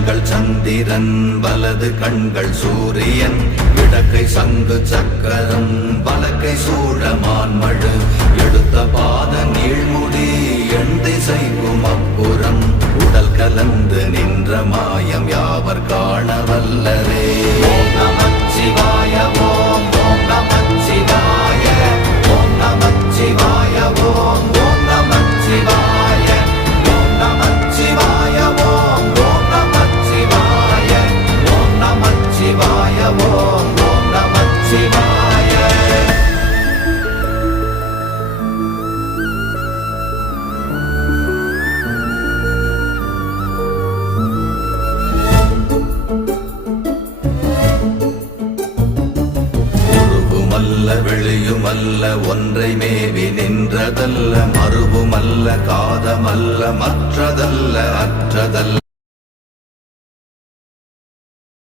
கண்கள் சந்திரன் வலது கண்கள் சூரியன் இடக்கை சங்கு சக்கரம் வலக்கை சூழமான்மழு எடுத்த பாத நீழ்முடி எண் திசைக்கும் அப்புறம் உடல் கலந்து நின்ற மாயம் யாவர் காண வல்லரே. ஓம் நமச்சிவாய ஓம் ஓம் நமச்சிவாய ஓம் நமச்சிவாய ஓம் ஓம் நமச்சிவாய ஓம் நமச்சிவாய ஓம் ஓம் நமச்சிவாய ஓம் நமச்சிவாய ஓம் ஓம் நமச்சிவாய. வெளியுமல்ல ஒன்றை மேவி நின்றதல்ல மறுவுமல்ல காதமல்ல மற்றதல்ல அற்றதல்ல